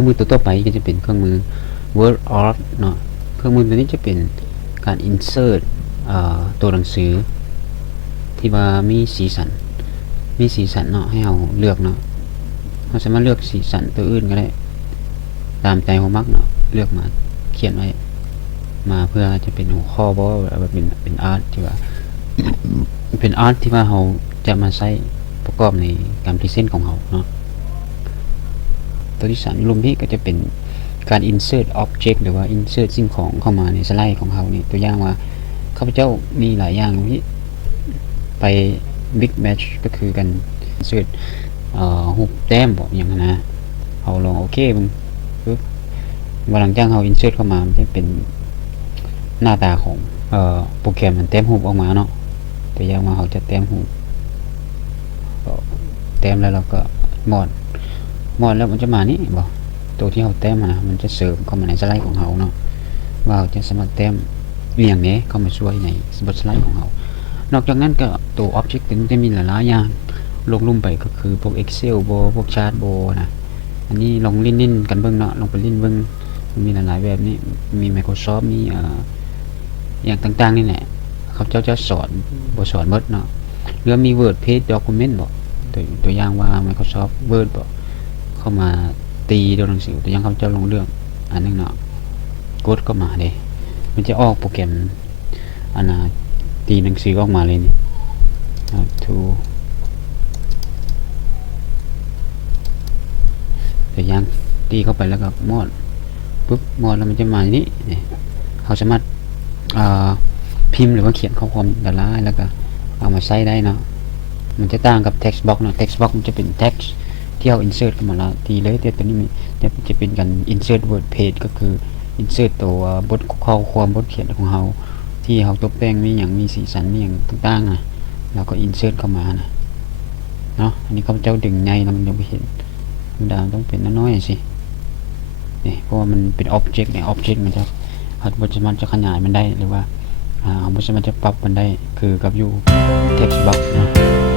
รื่องมือตัวต่อไปก็จะเป็นเครื่องมือ Word Art เนาะเครื่องมือตัวนี้จะเป็นการ insert ตัวหนังสือที่ว่ามีสีสันเนาะให้เราเลือกเนาะเราสามารถเลือกสีสันตัวอื่นก็ได้ตามใจเรามักเนาะเลือกมาเขียนไว้มาเพื่อจะเป็นหัวข้อบ่ว่าเป็นอาร์ตที่ว่า เป็นอาร์ตที่ว่าเราจะมาใช้ประกอบในการพรีเซนต์ของเราเนาะตัวที่3รูปนี้ก็จะเป็นการ insert object หรือว่า insert สิ่งของเข้ามาในสไลด์ของเรานี่ตัวอย่างว่าข้าพเจ้ามีหลายอย่างที่ไป big match ก็คือการ insert รูปแต้มบอกอย่างนั้นนะเอาลองโอเคมึงปึ๊บหลังจากเรา insert เข้ามามันจะเป็นหน้าตาของโปรแกรมมันแต้มรูปออกมาเนาะตัวอย่างว่าเราจะแต้มรูปแต้มแล้วเราก็มอดแล้วมันจะมานี่บอกตัวที่เราแต้มมามันจะเสริมเข้ามาในสไลด์ของเราเนาะว่าเราจะสามารถแต้มเรียงนี้เข้ามาช่วยในบทสไลด์ของเรานอกจากนั้นก็ตัว object มันจะมีหลายอย่างลงลุ่มไปก็คือพวก Excel พวก Chart นะอันนี้ลองลิ้นกันเบิ่งเนาะลองไปลิ้นเบิ่งมันมีหลายแบบนี้มี Microsoft มีอย่างต่างๆนี่แหละเขาจะสอนบทสอนเบิดเนาะหรือมี Word Page Document บอกตัวอย่างว่า Microsoft Word บอกเข้ามาตีตัวหนังสือตัวอย่างเขาจะลงเรื่องอันนึงเนาะกดเข้ามาเลยมันจะออกโปรแกรมอันน่ะตีหนังสือออกมาเลยนี่ to ตัวอย่างตีเข้าไปแล้วก็มอดปุ๊บมอดแล้วมันจะมาอย่างนี้เขาสามารถพิมพ์หรือว่าเขียนข้อความแต่ละแล้วก็เอามาใช้ได้เนาะมันจะต่างกับ text box เนาะ text box มันจะเป็น text ที่เรา insert เข้ามาแล้วทีเลยแต่ตัวนี้จะเป็นการ insert word page ก็คือ insert ตัวบทข้อความบทเขียนของเราที่เราตกแต่งมีอย่างมีสีสันมีอย่างต่างๆนะเราก็ insert เข้ามานะเนาะอันนี้เขาเจ้าดึงไงเรายังไม่เห็นดาวต้องเป็นน้อยๆสินี่เพราะว่ามันเป็น object เนี่ย object มันจะมันจะขยายมันได้หรือว่ามันจะปรับมันได้คือกับอยู่ text box เนาะ